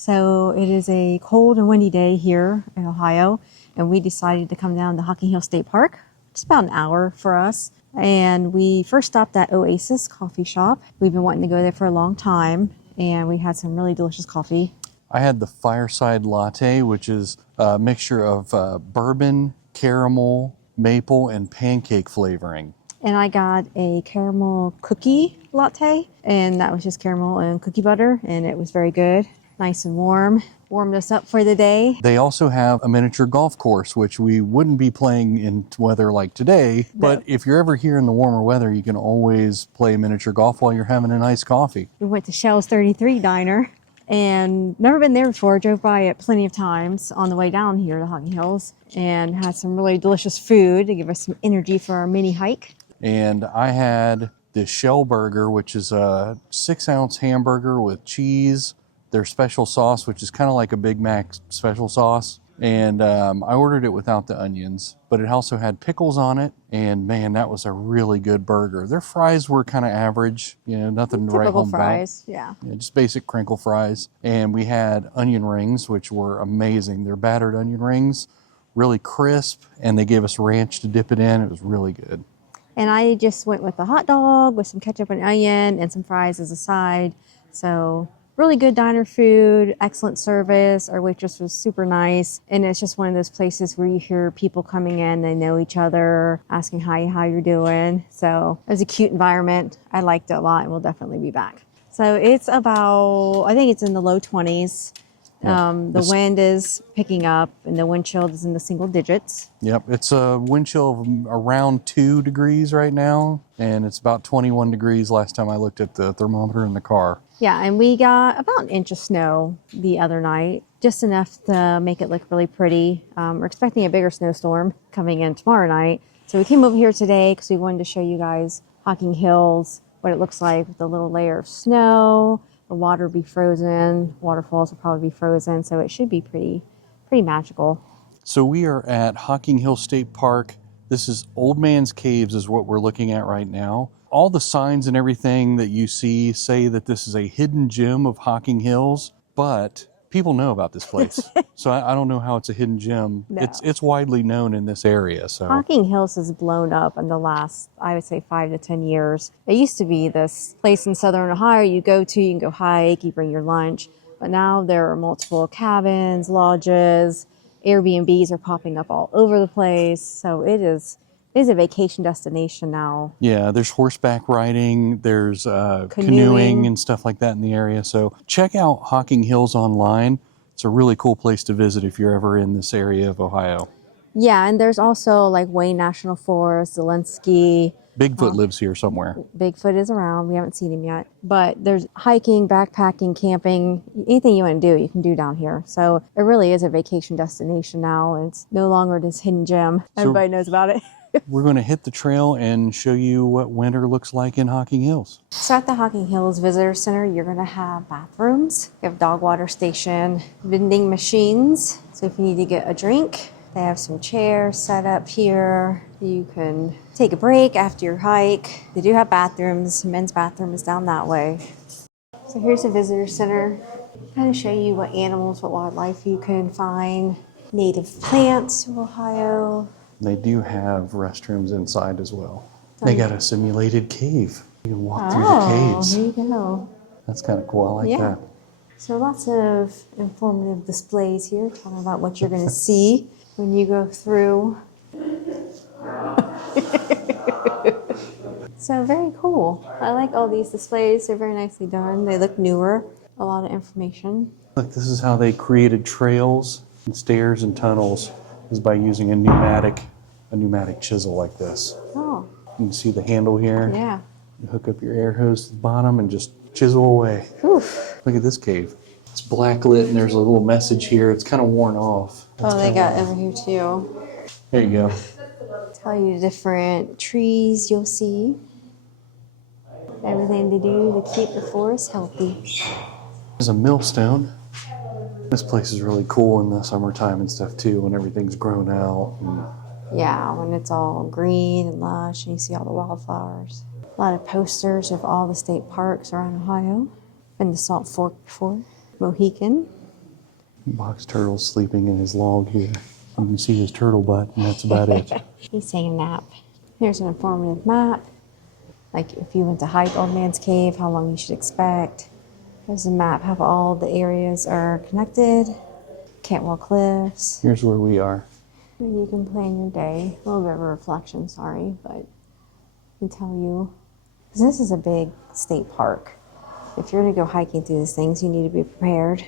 So it is a cold and windy day here in Ohio, and we decided to come down to Hocking Hills State Park. It's about an hour for us. And we first stopped at Oasis Coffee Shop. We've been wanting to go there for a long time, and we had some really delicious coffee. I had the Fireside Latte, which is a mixture of bourbon, caramel, maple, and pancake flavoring. And I got a caramel cookie latte, and that was just caramel and cookie butter, and it was very good. Nice and warm. Warmed us up for the day. They also have a miniature golf course, which we wouldn't be playing in weather like today. No. But if you're ever here in the warmer weather, you can always play miniature golf while you're having a nice coffee. We went to Shell's 33 Diner, and never been there before. Drove by it plenty of times on the way down here to Hocking Hills, and had some really delicious food to give us some energy for our mini hike. And I had the Shell Burger, which is a 6-ounce hamburger with cheese, their special sauce, which is kind of like a Big Mac special sauce. And I ordered it without the onions, but it also had pickles on it. And man, that was a really good burger. Their fries were kind of average, nothing to write home fries, about. Yeah, just basic crinkle fries. And we had onion rings, which were amazing. They're battered onion rings, really crisp, and they gave us ranch to dip it in. It was really good. And I just went with a hot dog with some ketchup and onion and some fries as a side. So really good diner food, excellent service. Our waitress was super nice. And it's just one of those places where you hear people coming in, they know each other, asking how you're doing. So it was a cute environment. I liked it a lot, and we'll definitely be back. So it's about, I think it's in the low 20s. The wind is picking up, and the wind chill is in the single digits. Yep, it's a wind chill of around 2 degrees right now, and it's about 21 degrees last time I looked at the thermometer in the car. Yeah, and we got about an inch of snow the other night, just enough to make it look really pretty. We're expecting a bigger snowstorm coming in tomorrow night. So we came over here today because we wanted to show you guys Hocking Hills, what it looks like with a little layer of snow. The water will be frozen, waterfalls will probably be frozen, so it should be pretty magical. So we are at Hocking Hills State Park. This is Old Man's Caves is what we're looking at right now. All the signs and everything that you see say that this is a hidden gem of Hocking Hills, but people know about this place. So I don't know how it's a hidden gem. No. It's widely known in this area. So Hocking Hills has blown up in the last, I would say, 5 to 10 years. It used to be this place in southern Ohio you can go hike, you bring your lunch. But now there are multiple cabins, lodges, Airbnbs are popping up all over the place. So it is a vacation destination now. yeah, there's horseback riding, there's canoeing and stuff like that in the area. So check out Hocking Hills online. It's a really cool place to visit if you're ever in this area of Ohio. Yeah, and there's also like Wayne National Forest, Zelensky. Bigfoot lives here somewhere. Bigfoot is around. We haven't seen him yet. But there's hiking, backpacking, camping, anything you want to do, you can do down here. So it really is a vacation destination now. It's no longer this hidden gem. Everybody knows about it. We're going to hit the trail and show you what winter looks like in Hocking Hills. So at the Hocking Hills Visitor Center, you're going to have bathrooms. You have dog water station, vending machines. So if you need to get a drink, they have some chairs set up here. You can take a break after your hike. They do have bathrooms. Men's bathroom is down that way. So here's the visitor center. Kind of show you what animals, what wildlife you can find. Native plants to Ohio. They do have restrooms inside as well. They got a simulated cave. You can walk through the caves. There you go. That's kind of cool. I like that. So lots of informative displays here, talking about what you're going to see when you go through. So very cool. I like all these displays. They're very nicely done. They look newer. A lot of information. Look, this is how they created trails and stairs and tunnels, is by using a pneumatic chisel like this. Oh. You can see the handle here. Yeah. You hook up your air hose to the bottom and just chisel away. Whew. Look at this cave. It's blacklit and there's a little message here. It's kind of worn off. They got over here too. There you go. Tell you the different trees you'll see. Everything to do to keep the forest healthy. There's a millstone. This place is really cool in the summertime and stuff too, when everything's grown out. Yeah, when it's all green and lush and you see all the wildflowers. A lot of posters of all the state parks around Ohio. Been to Salt Fork before. Mohican. Box turtle's sleeping in his log here. You can see his turtle butt, and that's about it. He's taking a nap. Here's an informative map. Like if you went to hike Old Man's Cave, how long you should expect. There's a map how all the areas are connected. Cantwell Cliffs. Here's where we are. Maybe you can plan your day. A little bit of a reflection, sorry, but I can tell you. Because this is a big state park. If you're going to go hiking through these things, you need to be prepared.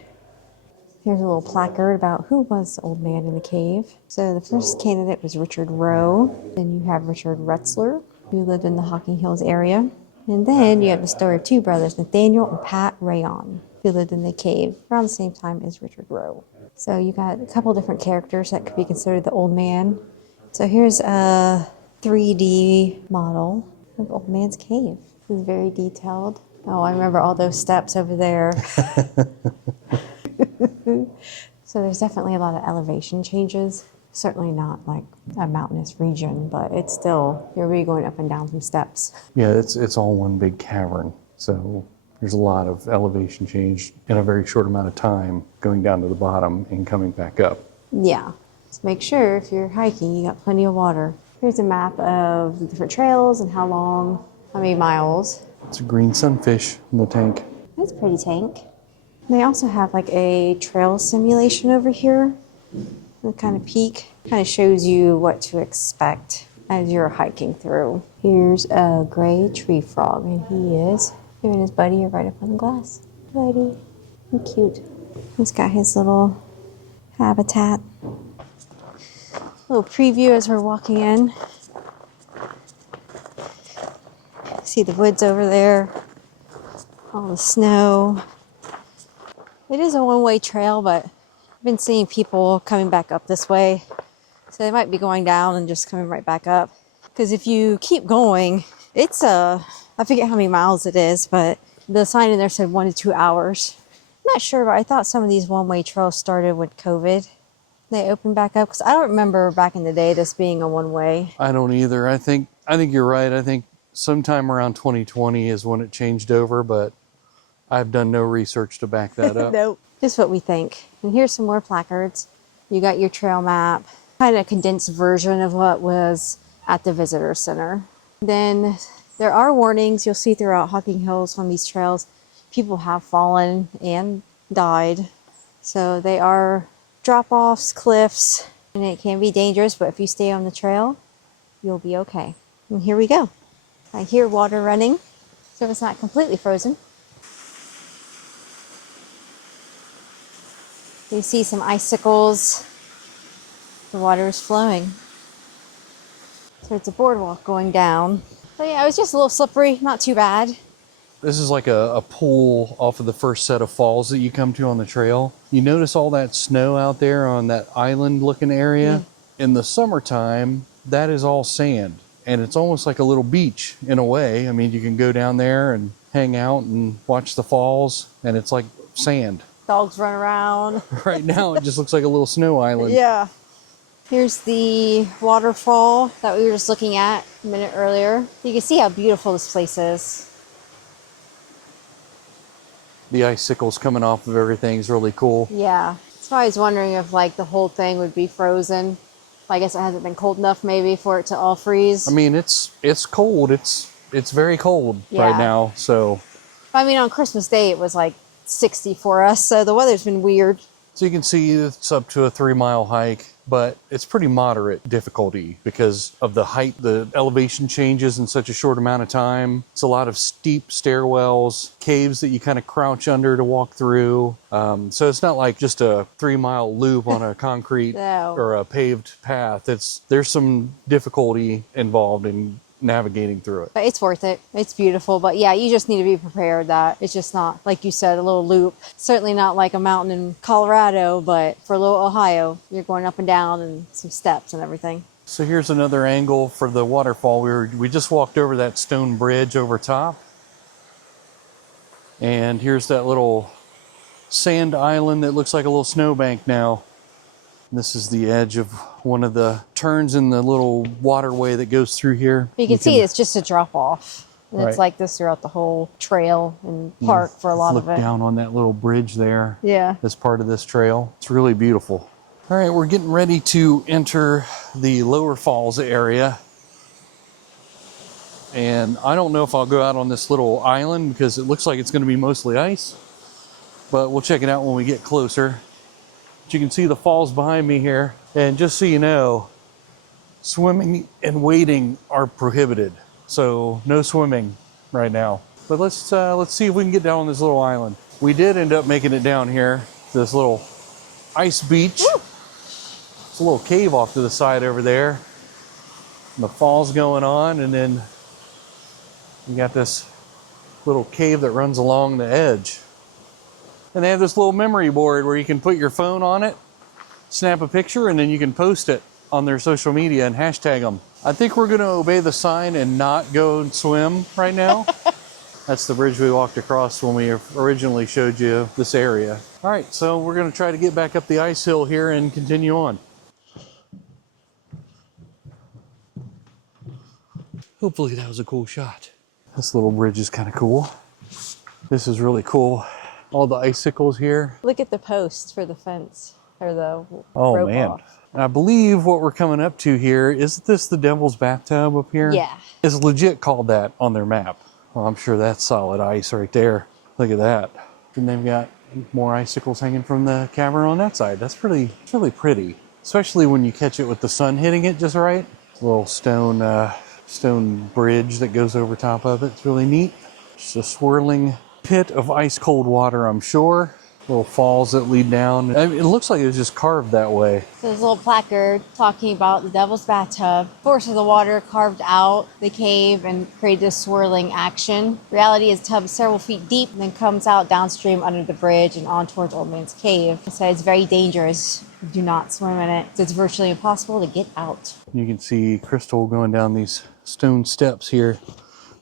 Here's a little placard about who was the old man in the cave. So the first candidate was Richard Rowe. Then you have Richard Retzler, who lived in the Hocking Hills area. And then you have the story of two brothers, Nathaniel and Pat Rayon, who lived in the cave around the same time as Richard Rowe. So you got a couple different characters that could be considered the old man. So here's a 3D model of Old Man's Cave. It's very detailed. Oh, I remember all those steps over there. So there's definitely a lot of elevation changes. Certainly not like a mountainous region, but it's still, you're really going up and down some steps. Yeah, it's all one big cavern. So there's a lot of elevation change in a very short amount of time, going down to the bottom and coming back up. Yeah, so make sure if you're hiking, you got plenty of water. Here's a map of the different trails and how long, how many miles. It's a green sunfish in the tank. That's a pretty tank. They also have like a trail simulation over here. The kind of peak kind of shows you what to expect as you're hiking through. Here's a gray tree frog, and he is giving his buddy a right up on the glass. Buddy, he's cute. He's got his little habitat. A little preview as we're walking in. See the woods over there, all the snow. It is a one-way trail, but I've been seeing people coming back up this way. So they might be going down and just coming right back up. Because if you keep going, it's I forget how many miles it is, but the sign in there said 1 to 2 hours. I'm not sure, but I thought some of these one-way trails started with COVID. They opened back up, because I don't remember back in the day this being a one-way. I don't either. I think you're right. I think sometime around 2020 is when it changed over, but I've done no research to back that up. Nope. Just what we think. And here's some more placards. You got your trail map, kind of a condensed version of what was at the visitor center. Then there are warnings you'll see throughout Hocking Hills on these trails. People have fallen and died. So they are drop-offs, cliffs, and it can be dangerous, but if you stay on the trail, you'll be okay. And here we go. I hear water running, so it's not completely frozen. You see some icicles. The water is flowing. So it's a boardwalk going down. But yeah, it was just a little slippery, not too bad. This is like a pool off of the first set of falls that you come to on the trail. You notice all that snow out there on that island looking area? Yeah. In the summertime, that is all sand. And it's almost like a little beach in a way. I mean, you can go down there and hang out and watch the falls, and it's like sand. Dogs run around. Right now, it just looks like a little snow island. Yeah. Here's the waterfall that we were just looking at a minute earlier. You can see how beautiful this place is. The icicles coming off of everything is really cool. Yeah. So I was wondering if like the whole thing would be frozen. I guess it hasn't been cold enough maybe for it to all freeze. I mean, it's cold. It's very cold right now. So. I mean, on Christmas Day, it was like 60 for us, so the weather's been weird. So you can see it's up to a 3-mile hike, but it's pretty moderate difficulty because of the height, the elevation changes in such a short amount of time. It's a lot of steep stairwells, caves that you kind of crouch under to walk through. So it's not like just a 3-mile loop on a concrete or a paved path. There's some difficulty involved in navigating through it. But it's worth it. It's beautiful. But yeah, you just need to be prepared that it's just not, like you said, a little loop. Certainly not like a mountain in Colorado, but for little Ohio, you're going up and down and some steps and everything. So here's another angle for the waterfall. We just walked over that stone bridge over top. And here's that little sand island that looks like a little snowbank now. This is the edge of one of the turns in the little waterway that goes through here. You can see it's just a drop off. And it's like this throughout the whole trail and park for a lot of it. Look down on that little bridge there. Yeah. This part of this trail. It's really beautiful. All right, we're getting ready to enter the lower falls area. And I don't know if I'll go out on this little island because it looks like it's going to be mostly ice. But we'll check it out when we get closer. But you can see the falls behind me here. And just so you know, swimming and wading are prohibited. So no swimming right now. But let's see if we can get down on this little island. We did end up making it down here, this little ice beach. Woo! It's a little cave off to the side over there. And the falls going on, and then you got this little cave that runs along the edge. And they have this little memory board where you can put your phone on it, snap a picture, and then you can post it on their social media and hashtag them. I think we're going to obey the sign and not go and swim right now. That's the bridge we walked across when we originally showed you this area. All right, so we're going to try to get back up the ice hill here and continue on. Hopefully that was a cool shot. This little bridge is kind of cool. This is really cool. All the icicles here. Look at the post for the fence, or the rope man. Off. I believe what we're coming up to here, isn't this the Devil's Bathtub up here? Yeah. It's legit called that on their map. Well, I'm sure that's solid ice right there. Look at that. And they've got more icicles hanging from the cavern on that side. That's really pretty, especially when you catch it with the sun hitting it just right. It's a little stone bridge that goes over top of it. It's really neat. Just a swirling pit of ice cold water, I'm sure. Little falls that lead down. I mean, it looks like it was just carved that way. So there's a little placard talking about the Devil's Bathtub. Force of the water carved out the cave and created this swirling action. Reality is the tub is several feet deep and then comes out downstream under the bridge and on towards Old Man's Cave. So it's very dangerous. Do not swim in it. So it's virtually impossible to get out. You can see Crystal going down these stone steps here,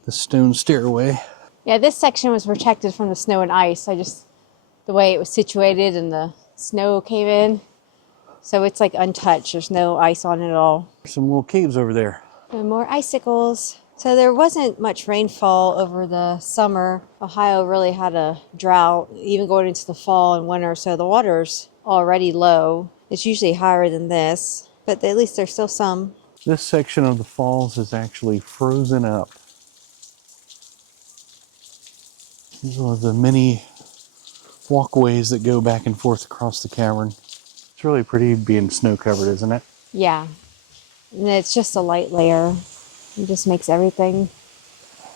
the stone stairway. Yeah, this section was protected from the snow and ice. The way it was situated and the snow came in. So it's like untouched. There's no ice on it at all. Some little caves over there. And more icicles. So there wasn't much rainfall over the summer. Ohio really had a drought, even going into the fall and winter. So the water's already low. It's usually higher than this, but at least there's still some. This section of the falls is actually frozen up. These are the many walkways that go back and forth across the cavern. It's really pretty being snow covered, isn't it? Yeah. And it's just a light layer. It just makes everything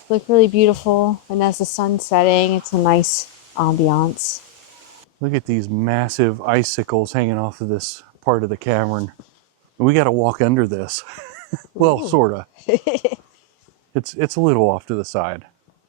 look really beautiful. And as the sun's setting, it's a nice ambiance. Look at these massive icicles hanging off of this part of the cavern. We got to walk under this. Well, sort of. It's a little off to the side.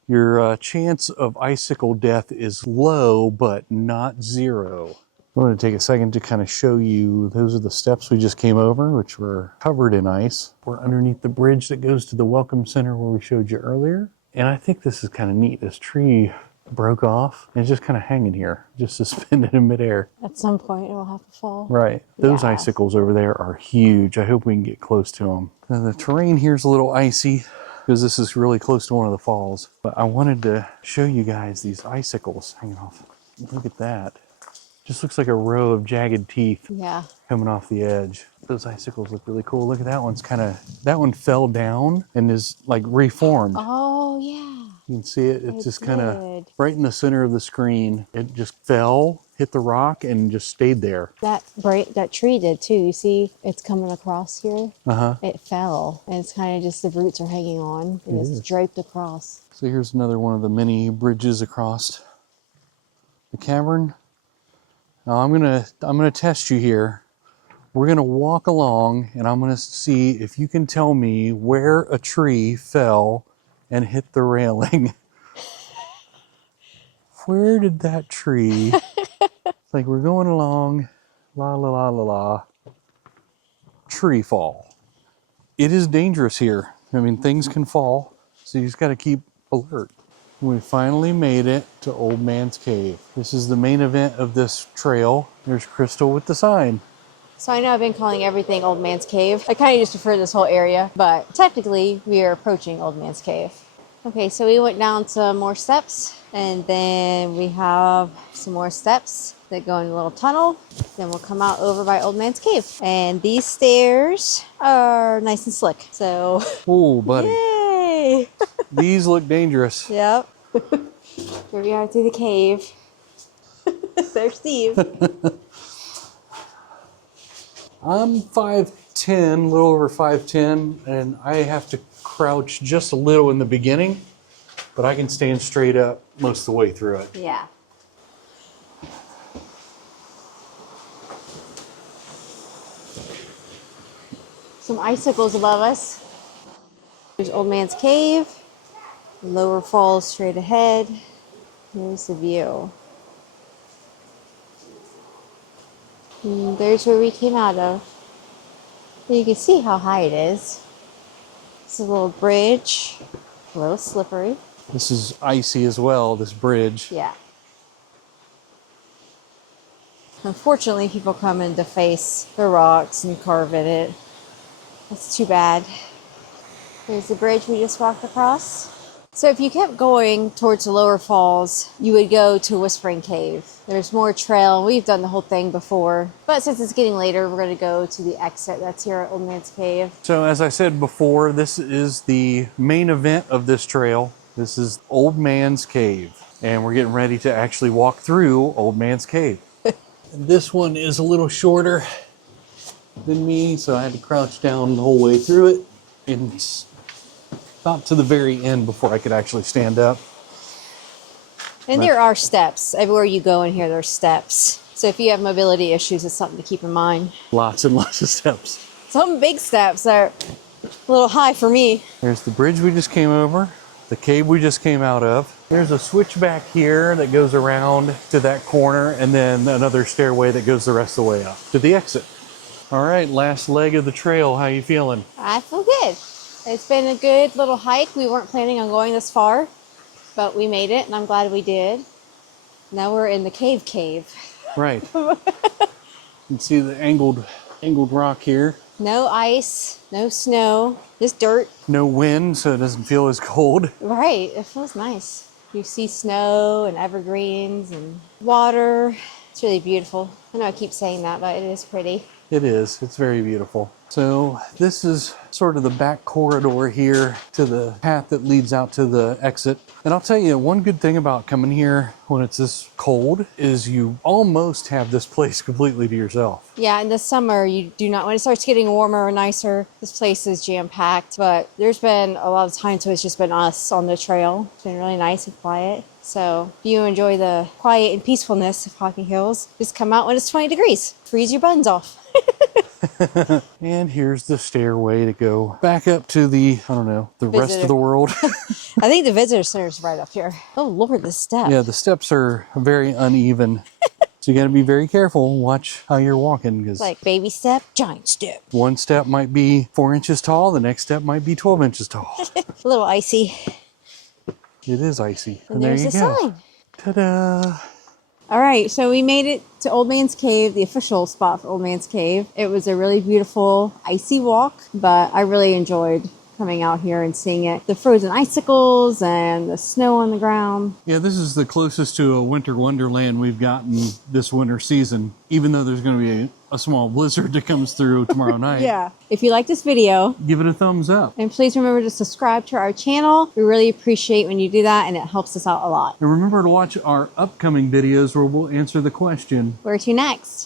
Your chance of icicle death is low, but not zero. I'm going to take a second to kind of show you, those are the steps we just came over, which were covered in ice. We're underneath the bridge that goes to the Welcome Center where we showed you earlier. And I think this is kind of neat. This tree broke off and it's just kind of hanging here, just suspended in midair. At some point, it will have to fall. Right. Those Yeah. icicles over there are huge. I hope we can get close to them. Now, the terrain here is a little icy, because this is really close to one of the falls. But I wanted to show you guys these icicles hanging off. Look at that. Just looks like a row of jagged teeth Yeah. coming off the edge. Those icicles look really cool. Look at that one's that one fell down and is like reformed. Oh, yeah. You can see it. It's It just kind of did. right in the center of the screen. It just fell, hit the rock, and just stayed there. That tree did too. You see, it's coming across here. Uh-huh. It fell, and it's kind of just the roots are hanging on, and it's draped across. So here's another one of the many bridges across the cavern. Now I'm gonna test you here. We're gonna walk along, and I'm gonna see if you can tell me where a tree fell and hit the railing. Where did that tree? It's like we're going along, la la la la la. Tree fall. It is dangerous here. I mean, things can fall, so you just got to keep alert. We finally made it to Old Man's Cave. This is the main event of this trail. There's Crystal with the sign. So I know I've been calling everything Old Man's Cave. I kind of just refer to this whole area, but technically we are approaching Old Man's Cave. Okay, so we went down some more steps, and then we have some more steps that go in a little tunnel. Then we'll come out over by Old Man's Cave. And these stairs are nice and slick. So, Oh, buddy. yay! These look dangerous. Yep. Here we are through the cave. There's Steve. I'm 5'10", a little over 5'10", and I have to crouch just a little in the beginning, but I can stand straight up most of the way through it. Yeah. Some icicles above us. There's Old Man's Cave. Lower falls straight ahead. Here's the view. And there's where we came out of. And you can see how high it is. It's a little bridge, a little slippery. This is icy as well, this bridge. Yeah. Unfortunately, people come in to face the rocks and carve in it. That's too bad. There's the bridge we just walked across. So if you kept going towards the lower falls, you would go to Whispering Cave. There's more trail. We've done the whole thing before. But since it's getting later, we're going to go to the exit that's here at Old Man's Cave. So as I said before, this is the main event of this trail. This is Old Man's Cave. And we're getting ready to actually walk through Old Man's Cave. This one is a little shorter than me, so I had to crouch down the whole way through it and stop to the very end before I could actually stand up. And there are steps. Everywhere you go in here, there's steps. So if you have mobility issues, it's something to keep in mind. Lots and lots of steps. Some big steps are a little high for me. There's the bridge we just came over, the cave we just came out of. There's a switchback here that goes around to that corner, and then another stairway that goes the rest of the way up to the exit. All right, last leg of the trail. How you feeling? I feel good. It's been a good little hike. We weren't planning on going this far, but we made it, and I'm glad we did. Now we're in the cave. Right. You can see the angled rock here. No ice, no snow, just dirt. No wind, so it doesn't feel as cold. Right, it feels nice. You see snow and evergreens and water. It's really beautiful. I know I keep saying that, but it is pretty. It is. It's very beautiful. So this is sort of the back corridor here to the path that leads out to the exit. And I'll tell you, one good thing about coming here when it's this cold is you almost have this place completely to yourself. Yeah, in the summer, you do not, when it starts getting warmer or nicer, this place is jam-packed. But there's been a lot of times where it's just been us on the trail. It's been really nice and quiet. So if you enjoy the quiet and peacefulness of Hocking Hills, just come out when it's 20 degrees. Freeze your buns off. And here's the stairway to go back up to the, I don't know, the rest of the world. I think the visitor center is right up here. Oh, Lord, the steps. Yeah, the steps are very uneven. So you got to be very careful. Watch how you're walking, because Like baby step, giant step. one step might be 4 inches tall. The next step might be 12 inches tall. A little icy. It is icy. And there there's you the go. sign. Ta-da! All right, so we made it to Old Man's Cave, the official spot for Old Man's Cave. It was a really beautiful, icy walk, but I really enjoyed coming out here and seeing it. The frozen icicles and the snow on the ground. Yeah, this is the closest to a winter wonderland we've gotten this winter season, even though there's going to be a small blizzard that comes through tomorrow night. Yeah. If you like this video, Give it a thumbs up. and please remember to subscribe to our channel. We really appreciate when you do that, and it helps us out a lot. And remember to watch our upcoming videos where we'll answer the question, Where to next?